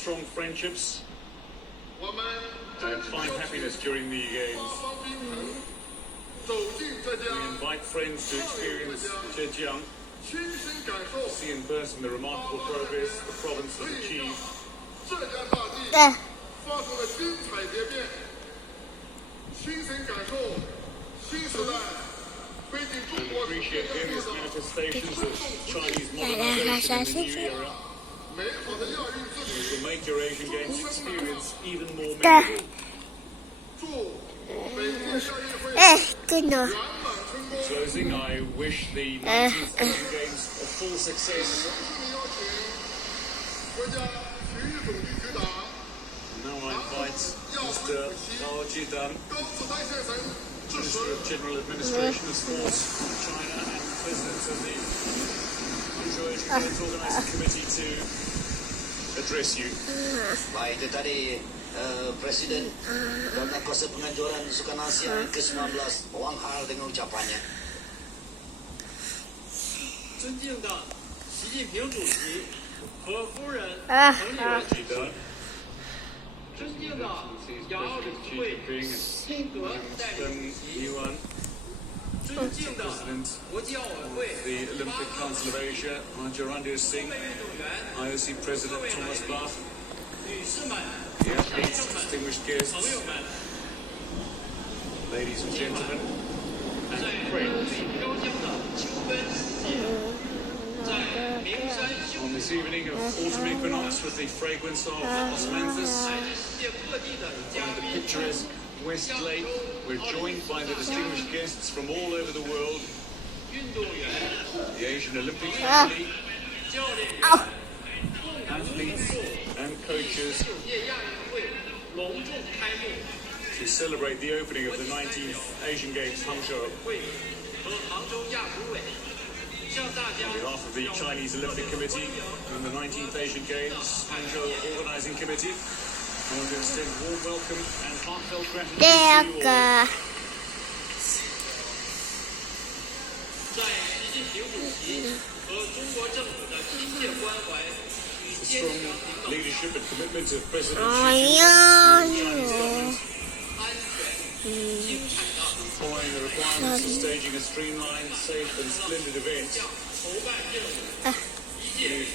strong friendships and find happiness during the games. We invite friends to experience Zhejiang, see in person the remarkable progress the province has achieved. And appreciate various manifestations of Chinese modernization in the new era, which will make your Asian Games experience even more memorable. In closing, I wish the 19th Asian Games a full success. Now I invite Mr. Gao Jidan, Minister of General Administration of Sports from China and President of the Hangzhou Asian Games Organizing Committee to address you. Baik, itu tadi Presiden dalam kuasa penganjuran Sukan Asia ke-19 Wang Hal dengan ucapannya. 尊敬的习近平主席和夫人彭丽媛，尊敬的亚奥理会辛格代理主席，尊敬的国际奥委会 The Olympic Council of Asia, Jarundir Singh, IOC President Thomas Bach, 女士们、 the athletes, distinguished 朋 guests, 友们， ladies and gentlemen, 在 and 北 friends. 飘香的秋分时节，在名山秀 On this evening of autumn equinox with the fragrance of osmanthus 来自世界各地的嘉 and the 宾， picturesque West Lake, we're joined by the distinguished guests from all over the world, 运动员、 the Asian Olympic Committee, 教练员、共同 athletes 祝 and coaches 世界亚运会隆重开幕。 to celebrate the opening of the 19th Asian Games Hangzhou. 会和杭州亚组委向大家 On behalf of the Chinese Olympic Committee and the 19th Asian Games Hangzhou Organizing Committee, I want to extend warm welcome and heartfelt gratitude to you all. 在习近平主席和中国政府的亲切关怀与 The 坚 strong 定的领导， leadership and commitment of President Xi 哎 Jinping 呀 and the Chinese government, 安全、精彩的 following the requirements for staging a streamlined, safe and splendid event, 筹办任务，一切